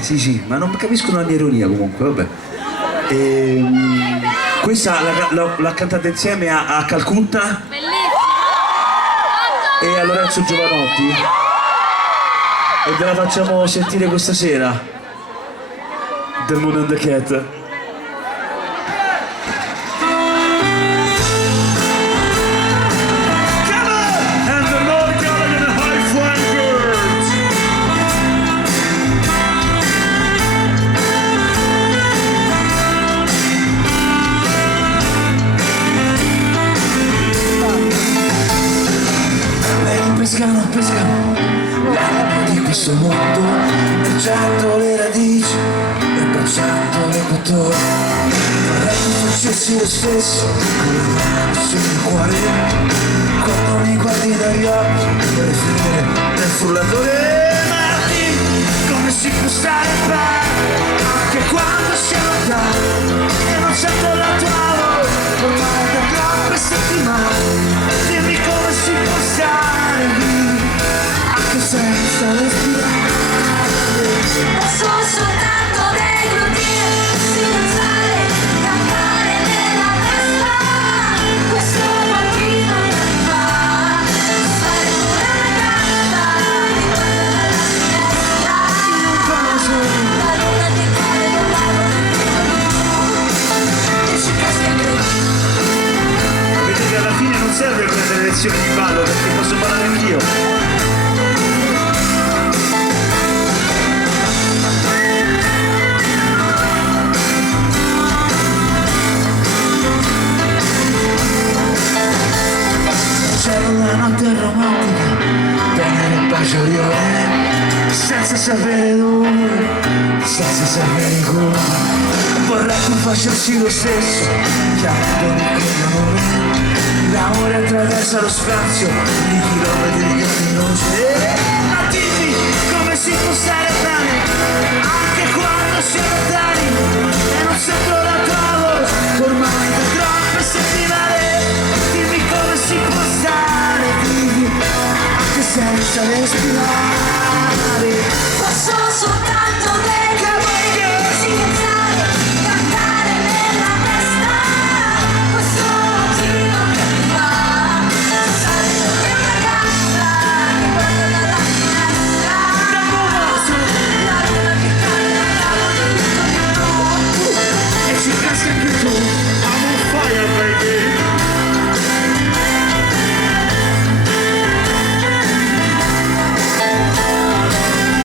Sì, ma non capiscono la mia ironia comunque, vabbè. Questa l'ha cantata insieme a Calcutta. Bellissimo! E a Lorenzo Giovanotti. E ve la facciamo sentire questa sera. The Moon and the Cat. Pescano l'anima di questo mondo, mergiando le radici e abbracciando l'equatore. Vorrei che facessi lo stesso con le mani sul cuore, quando mi guardi dagli occhi vorrei finire nel frullatore. Ma dimmi come si può stare bene anche quando si è lontano e non sento la tua voce ormai da troppe settimane. Dimmi come si può stare lì anche senza respirare. Sono soltanto dei glutine, schiacciare, campare nella testa. Questo bambino mi fa fare una gatta di quella finestra. La luna che cade non lago e ci casca Vedete, alla fine non serve prendere lezioni di ballo perché posso ballare anch'io. Una notte romantica, prendere un bacio Orione, senza sapere dove, senza sapere come. Vorrei che facessi lo stesso, chiamando di amore. L'amore attraversa lo spazio, di chilometri di luce. Ma dimmi